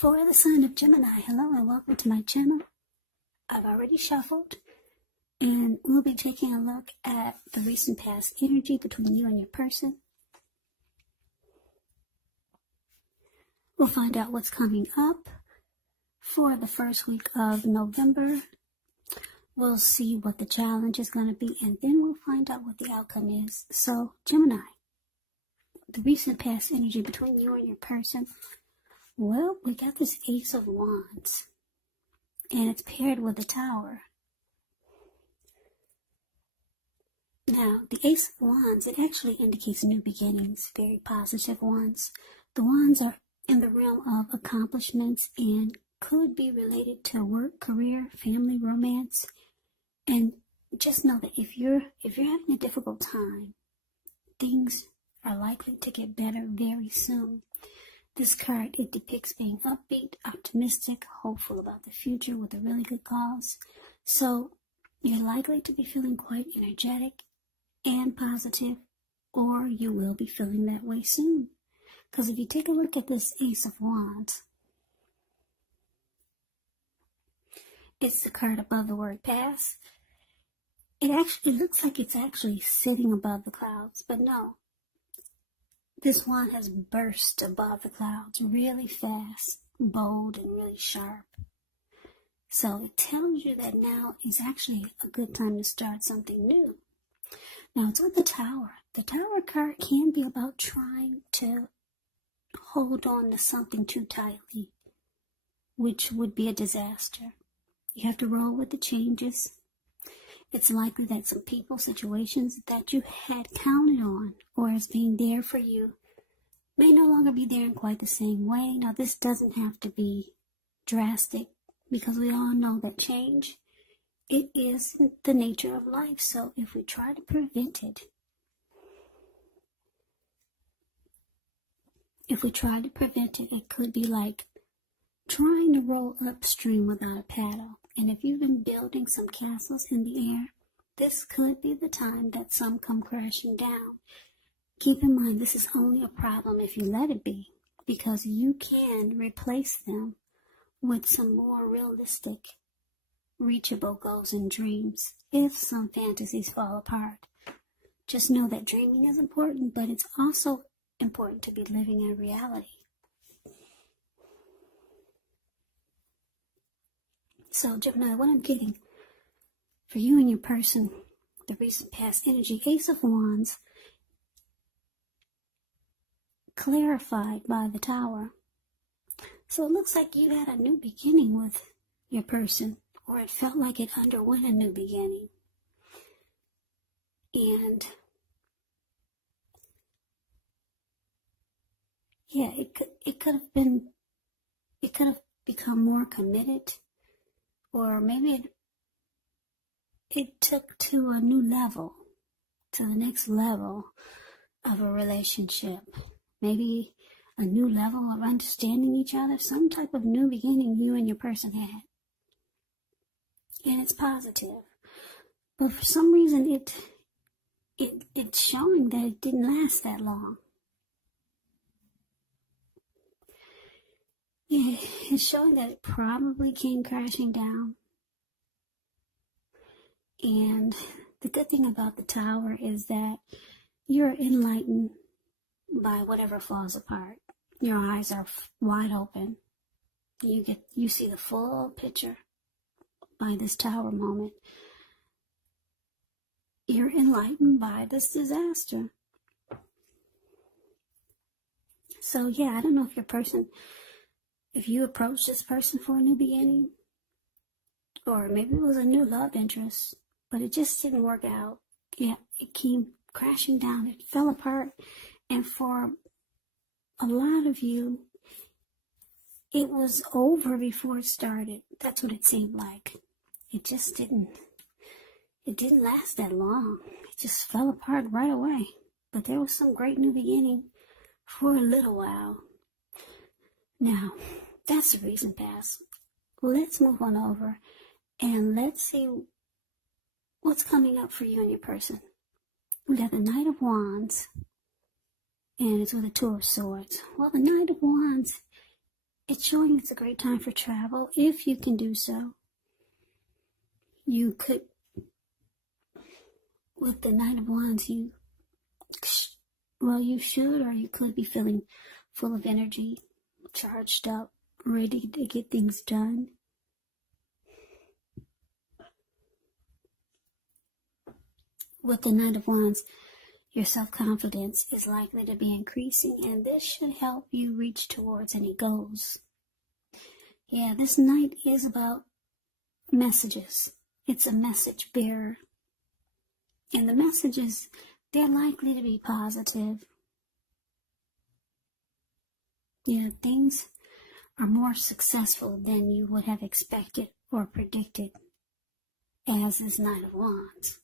For the sign of Gemini, hello and welcome to my channel. I've already shuffled, and we'll be taking a look at the recent past energy between you and your person. We'll find out what's coming up for the first week of November. We'll see what the challenge is going to be, and then we'll find out what the outcome is. So, Gemini, the recent past energy between you and your person. Well, we got this Ace of Wands, and it's paired with the Tower. Now, the Ace of Wands, it actually indicates new beginnings, very positive ones. The Wands are in the realm of accomplishments and could be related to work, career, family, romance. And just know that if you're having a difficult time, things are likely to get better very soon. This card, it depicts being upbeat, optimistic, hopeful about the future with a really good cause. So you're likely to be feeling quite energetic and positive, or you will be feeling that way soon. Because if you take a look at this Ace of Wands, it's the card above the word pass. It actually looks like it's actually sitting above the clouds, but no. This wand has burst above the clouds really fast, bold, and really sharp. So it tells you that now is actually a good time to start something new. Now it's with the Tower. The Tower card can be about trying to hold on to something too tightly, which would be a disaster. You have to roll with the changes. It's likely that some people, situations that you had counted on or as being there for you may no longer be there in quite the same way. Now, this doesn't have to be drastic because we all know that change, it is the nature of life. So if we try to prevent it, it could be like trying to roll upstream without a paddle. And if you've been building some castles in the air, this could be the time that some come crashing down. Keep in mind, this is only a problem if you let it be, because you can replace them with some more realistic, reachable goals and dreams if some fantasies fall apart. Just know that dreaming is important, but it's also important to be living in reality. So, Gemini, what I'm getting for you and your person, the recent past energy, Ace of Wands, clarified by the Tower. So it looks like you had a new beginning with your person, or it felt like it underwent a new beginning. And yeah, it could have become more committed. Or maybe it took to a new level, to the next level of a relationship. Maybe a new level of understanding each other, some type of new beginning you and your person had. And it's positive. But for some reason, it's showing that it didn't last that long. Yeah, it's showing that it probably came crashing down. And the good thing about the Tower is that you're enlightened by whatever falls apart. Your eyes are wide open. You see the full picture by this Tower moment. You're enlightened by this disaster. So yeah, I don't know if you approach this person for a new beginning, or maybe it was a new love interest, but it just didn't work out. Yeah, it came crashing down. It fell apart. And for a lot of you, it was over before it started. That's what it seemed like. It didn't last that long. It just fell apart right away. But there was some great new beginning for a little while. Now, that's the recent past. Let's move on over and let's see what's coming up for you and your person. We got the Knight of Wands and it's with a Two of Swords. Well, the Knight of Wands, it's showing it's a great time for travel, if you can do so. You could, with the Knight of Wands, you should, or you could be feeling full of energy, charged up, ready to get things done. With the Knight of Wands, your self-confidence is likely to be increasing, and this should help you reach towards any goals. Yeah, this Knight is about messages. It's a message bearer. And the messages, they're likely to be positive. Yeah, things are more successful than you would have expected or predicted as this Knight of Wands.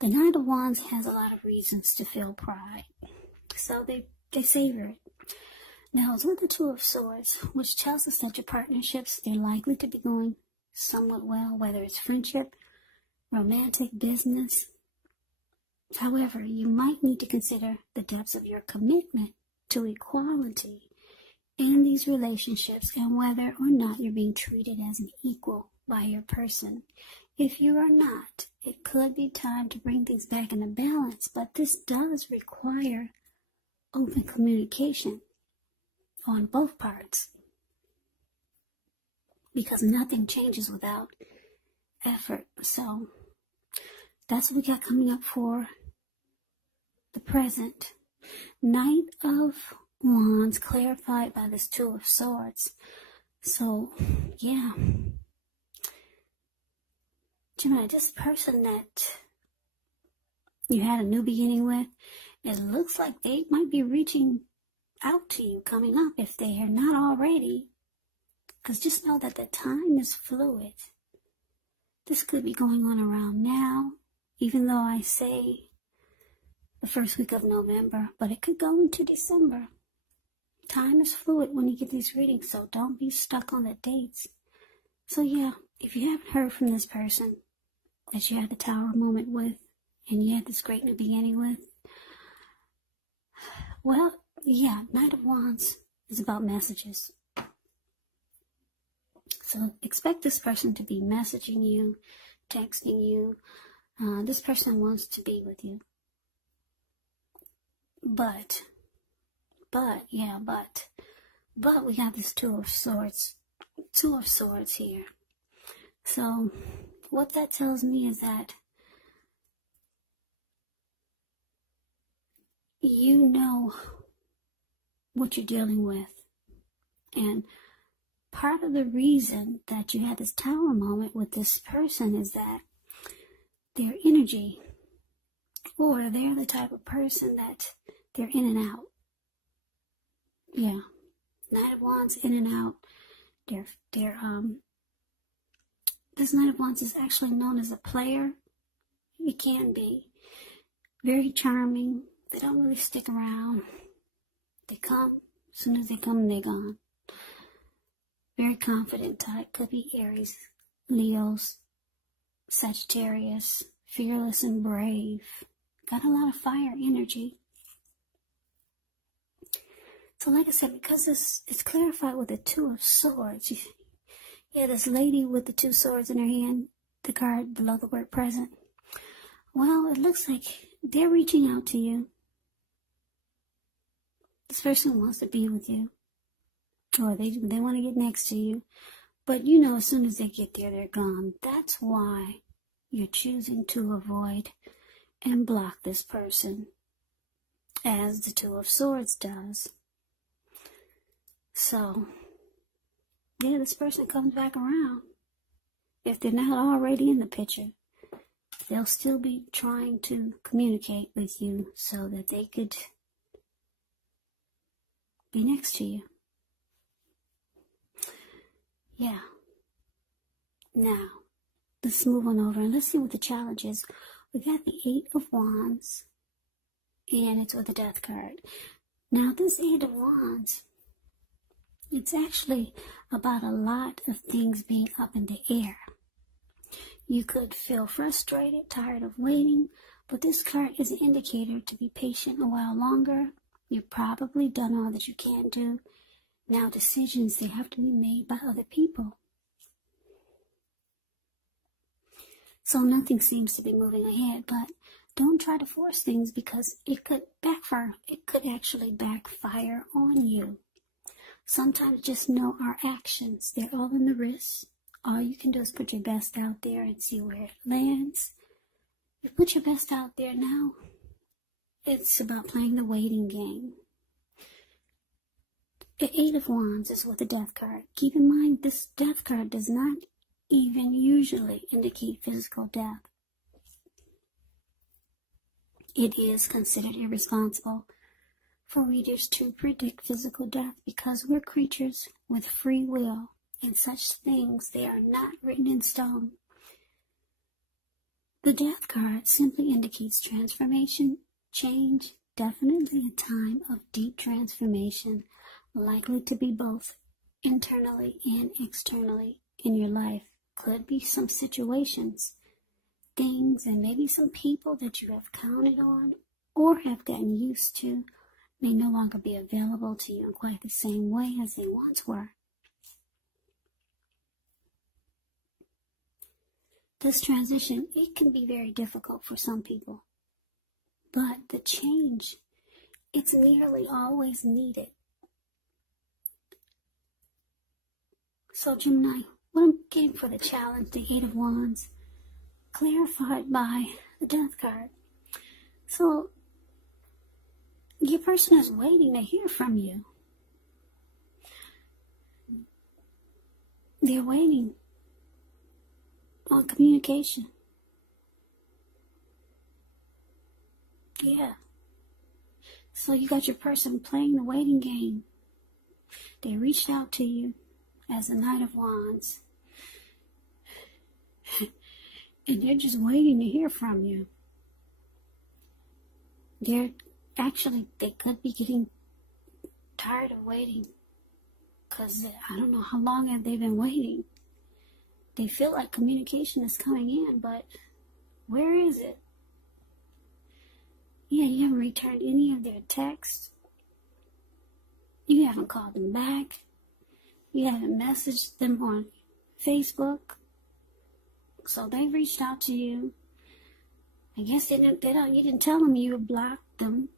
The Knight of Wands has a lot of reasons to feel pride, so they savor it. Now, it's with the Two of Swords, which tells us that your partnerships, they're likely to be going somewhat well, whether it's friendship, romantic, business. However, you might need to consider the depths of your commitment to equality in these relationships and whether or not you're being treated as an equal by your person. If you are not, it could be time to bring things back into balance, but this does require open communication on both parts, because nothing changes without effort. So that's what we got coming up for the present. Knight of Wands clarified by this Two of Swords. So yeah, Gemini, this person that you had a new beginning with, it looks like they might be reaching out to you coming up if they are not already. Because just know that the time is fluid. This could be going on around now, even though I say the first week of November, but it could go into December. Time is fluid when you get these readings, so don't be stuck on the dates. So yeah, if you haven't heard from this person that you had the Tower moment with, and you had this great new beginning with, well, yeah, Knight of Wands is about messages. So expect this person to be messaging you, texting you. This person wants to be with you. But we have this Two of Swords here. So what that tells me is that you know what you're dealing with. And part of the reason that you had this Tower moment with this person is that their energy, or they're the type of person that they're in and out. Yeah. Knight of Wands, in and out. This Knight of Wands is actually known as a player. It can be. Very charming. They don't really stick around. They come. As soon as they come, they're gone. Very confident type. Could be Aries, Leos, Sagittarius. Fearless and brave. Got a lot of fire energy. So like I said, because it's clarified with the Two of Swords. Yeah, this lady with the two swords in her hand, the card below the word present. Well, it looks like they're reaching out to you. This person wants to be with you. Or they want to get next to you. But you know, as soon as they get there, they're gone. That's why you're choosing to avoid and block this person, as the Two of Swords does. So, yeah, this person comes back around. If they're not already in the picture, they'll still be trying to communicate with you so that they could be next to you. Yeah. Now, let's move on over and let's see what the challenge is. We got the Eight of Wands, and it's with the Death card. Now, this Eight of Wands, it's actually about a lot of things being up in the air. You could feel frustrated, tired of waiting, But this card is an indicator to be patient a while longer. You've probably done all that you can do. Now decisions, they have to be made by other people. So nothing seems to be moving ahead, but don't try to force things because it could backfire. It could actually backfire on you. Sometimes just know our actions. They're all in the wrist. All you can do is put your best out there and see where it lands. You put your best out there now. It's about playing the waiting game. The Eight of Wands is with the Death card. Keep in mind, this Death card does not even usually indicate physical death. It is considered irresponsible for readers to predict physical death because we're creatures with free will, and such things, they are not written in stone. The Death card simply indicates transformation, change, definitely a time of deep transformation, likely to be both internally and externally in your life. Could be some situations, things, and maybe some people that you have counted on or have gotten used to may no longer be available to you in quite the same way as they once were. This transition, it can be very difficult for some people, but the change, it's nearly always needed. So Gemini, what I'm getting for the challenge, the Eight of Wands, clarified by the Death card. So your person is waiting to hear from you. They're waiting on communication. Yeah. So you got your person playing the waiting game. They reached out to you as the Knight of Wands. And they're just waiting to hear from you. They could be getting tired of waiting. Because I don't know how long have they been waiting. They feel like communication is coming in, but where is it? Yeah, you haven't returned any of their texts. You haven't called them back. You haven't messaged them on Facebook. So they reached out to you. I guess you didn't tell them you blocked them.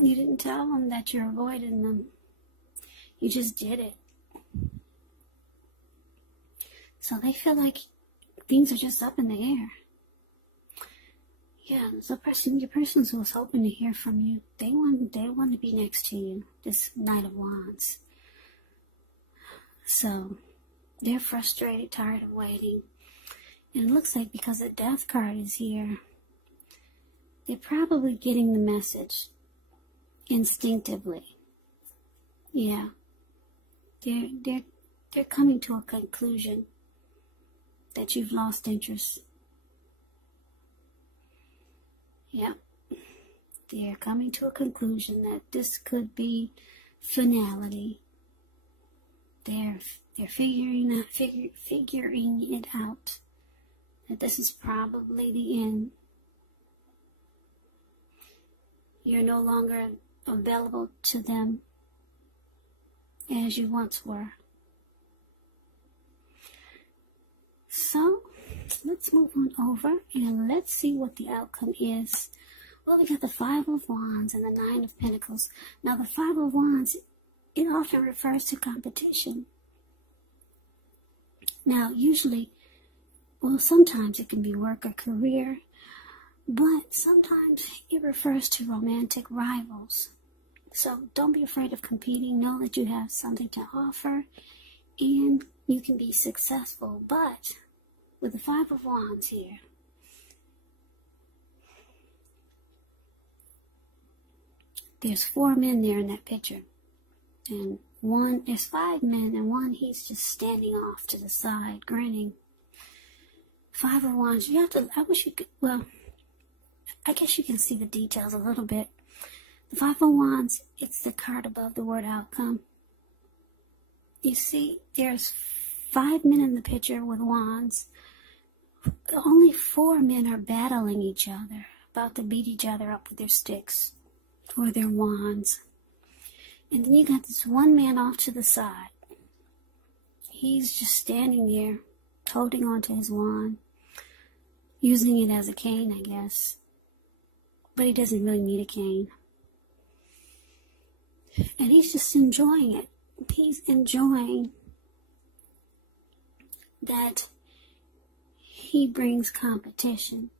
You didn't tell them that you're avoiding them. You just did it. So they feel like things are just up in the air. Yeah, so your person was hoping to hear from you. They want to be next to you, this Knight of Wands. So they're frustrated, tired of waiting. And it looks like because the Death card is here, they're probably getting the message instinctively. Yeah. They're coming to a conclusion that you've lost interest. Yeah. They're coming to a conclusion that this could be finality. They're figuring it out. That this is probably the end. You're no longer available to them as you once were. So, let's move on over and let's see what the outcome is. Well, we got the Five of Wands and the Nine of Pentacles. Now, the Five of Wands, it often refers to competition. Now, usually, well, sometimes it can be work or career, but sometimes it refers to romantic rivals. So don't be afraid of competing. Know that you have something to offer and you can be successful. But with the Five of Wands here, there's 4 men there in that picture. And there's 5 men, and one, he's just standing off to the side, grinning. Five of Wands, I wish you could, well, I guess you can see the details a little bit. The Five of Wands, it's the card above the word outcome. You see, there's 5 men in the picture with wands. Only 4 men are battling each other. about to beat each other up with their sticks or their wands. And then you got this one man off to the side. He's just standing there, holding on to his wand, using it as a cane, I guess. But he doesn't really need a cane. And he's just enjoying it. He's enjoying that he brings competition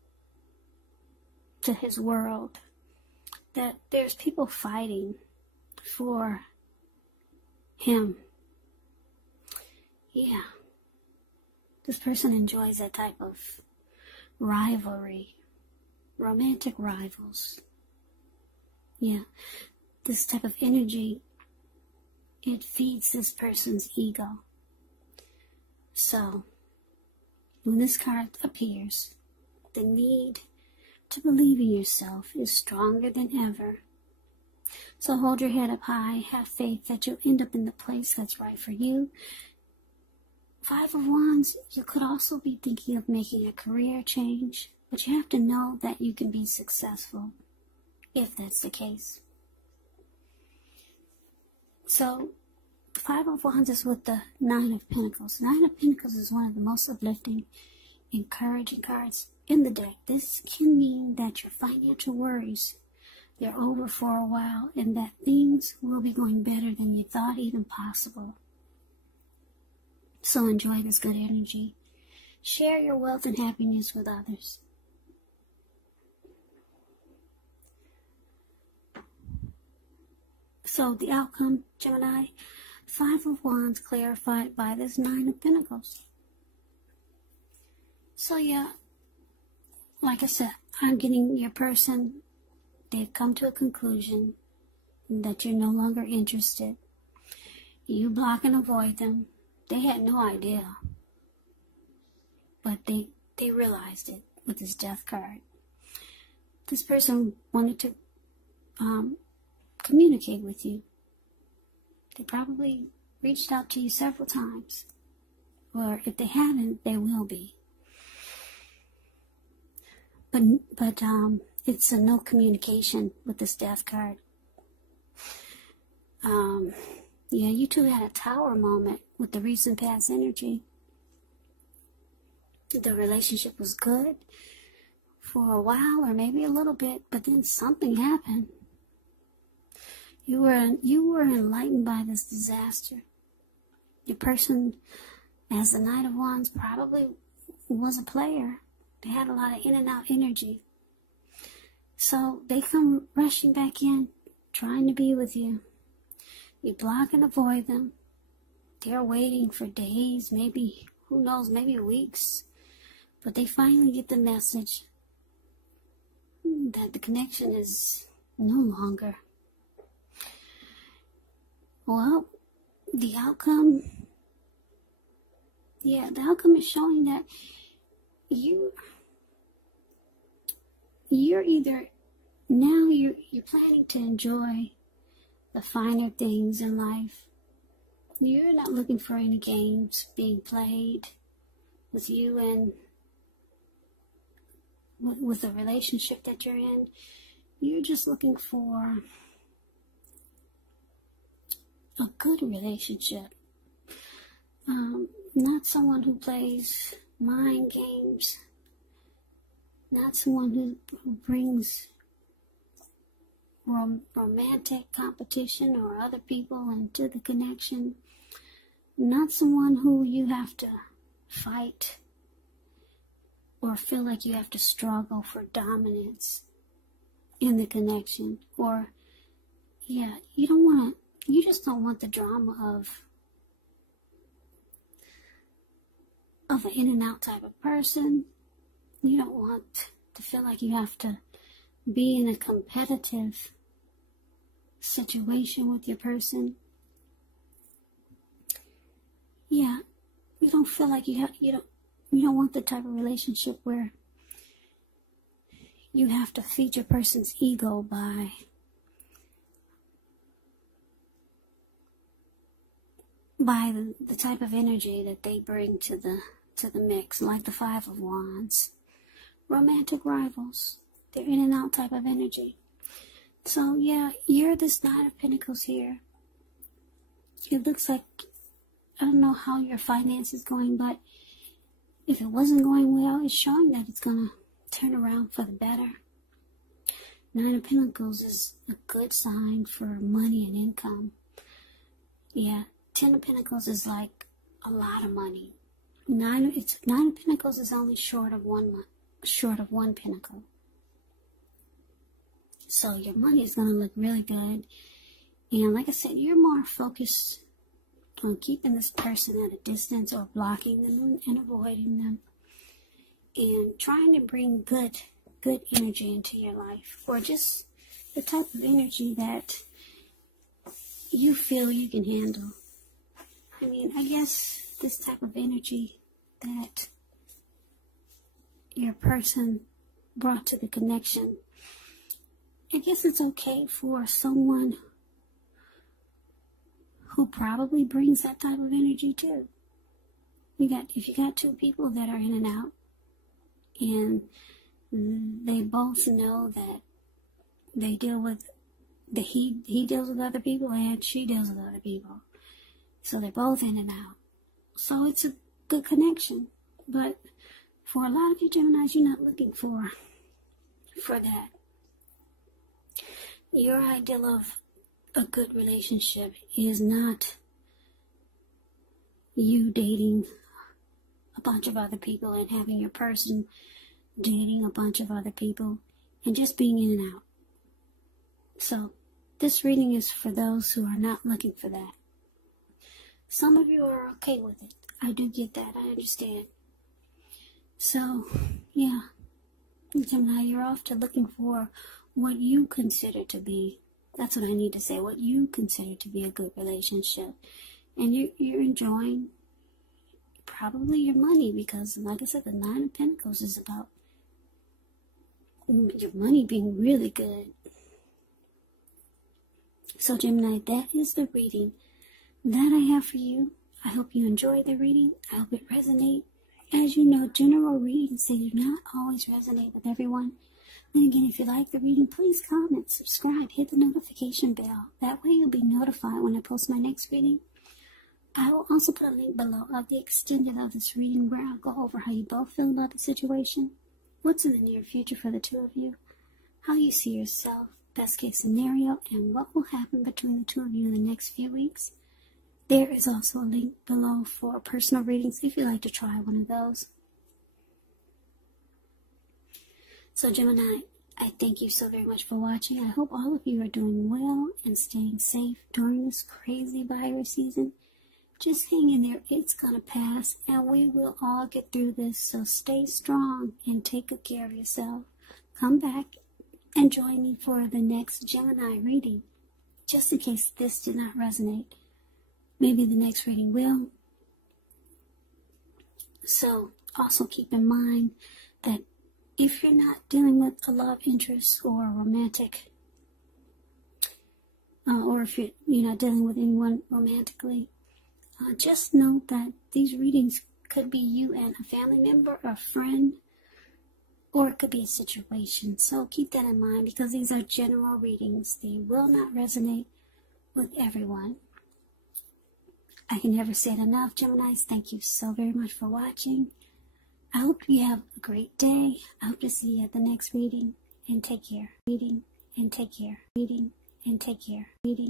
to his world. That there's people fighting for him. Yeah. This person enjoys that type of rivalry. Romantic rivals. Yeah. This type of energy, it feeds this person's ego. So, when this card appears, the need to believe in yourself is stronger than ever. So hold your head up high, have faith that you'll end up in the place that's right for you. Five of Wands, you could also be thinking of making a career change, but you have to know that you can be successful, if that's the case. So, Five of Wands is with the Nine of Pentacles. Nine of Pentacles is one of the most uplifting, encouraging cards in the deck. This can mean that your financial worries, they're over for a while, and that things will be going better than you thought even possible. So enjoy this good energy. Share your wealth and happiness with others. So the outcome, Gemini, Five of Wands clarified by this Nine of Pentacles. So yeah, like I said, I'm getting your person, they've come to a conclusion that you're no longer interested. You block and avoid them. They had no idea, but they realized it with this Death card. This person wanted to communicate with you. They probably reached out to you several times, or if they haven't, they will be. But it's a no communication with this Death card. Yeah, you two had a Tower moment with the recent past energy. The relationship was good for a while, or maybe a little bit, but then something happened. You were enlightened by this disaster. Your person, as the Knight of Wands, probably was a player. They had a lot of in and out energy. So they come rushing back in, trying to be with you. You block and avoid them. They're waiting for days, maybe, who knows, maybe weeks. But they finally get the message that the connection is no longer. Well, the outcome, the outcome is showing that you're either, now you're planning to enjoy the finer things in life. You're not looking for any games being played with you and with the relationship that you're in. You're just looking for a good relationship. Not someone who plays mind games. Not someone who brings romantic competition or other people into the connection. Not someone who you have to fight or feel like you have to struggle for dominance in the connection. Or, yeah, you just don't want the drama of an in and out type of person. You don't want to feel like you have to be in a competitive situation with your person. Yeah, you don't feel like you don't want the type of relationship where you have to feed your person's ego by the type of energy that they bring to the mix, like the Five of Wands. Romantic rivals. They're in and out type of energy. So yeah, you're this Nine of Pentacles here. It looks like, I don't know how your finance is going, but if it wasn't going well, it's showing that it's going to turn around for the better. Nine of Pentacles is a good sign for money and income. Yeah, Ten of Pentacles is like a lot of money. Nine of Pentacles is only short of one pentacle. So your money is going to look really good. And like I said, you're more focused on keeping this person at a distance or blocking them and avoiding them. And trying to bring good energy into your life. Or just the type of energy that you feel you can handle. I mean, I guess this type of energy that your person brought to the connection, I guess it's okay for someone who probably brings that type of energy too. If you got two people that are in and out, and they both know that they deal with, he deals with other people and she deals with other people. So they're both in and out. So it's a good connection. But for a lot of you Geminis, you're not looking for that. Your ideal of a good relationship is not you dating a bunch of other people and having your person dating a bunch of other people and just being in and out. So this reading is for those who are not looking for that. Some of you are okay with it. I do get that. I understand. So, yeah. Gemini, you're off to looking for what you consider to be, that's what I need to say, what you consider to be a good relationship. And you're enjoying probably your money because, like I said, the Nine of Pentacles is about your money being really good. So, Gemini, that is the reading that I have for you. I hope you enjoy the reading. I hope it resonates. As you know, general readings, they do not always resonate with everyone. Then again, if you like the reading, please comment, subscribe, hit the notification bell. That way you'll be notified when I post my next reading. I will also put a link below of the extended of this reading where I'll go over how you both feel about the situation, what's in the near future for the two of you, how you see yourself, best case scenario, and what will happen between the two of you in the next few weeks. There is also a link below for personal readings if you'd like to try one of those. So Gemini, I thank you so very much for watching. I hope all of you are doing well and staying safe during this crazy virus season. Just hang in there. It's going to pass and we will all get through this. So stay strong and take good care of yourself. Come back and join me for the next Gemini reading. Just in case this did not resonate. Maybe the next reading will. So also keep in mind that if you're not dealing with a love interest or a romantic, or if you're not dealing with anyone romantically, just note that these readings could be you and a family member, a friend, or it could be a situation. So keep that in mind because these are general readings. They will not resonate with everyone. I can never say it enough, Geminis. Thank you so very much for watching. I hope you have a great day. I hope to see you at the next reading. And take care. Reading and take care. Reading and take care. Reading.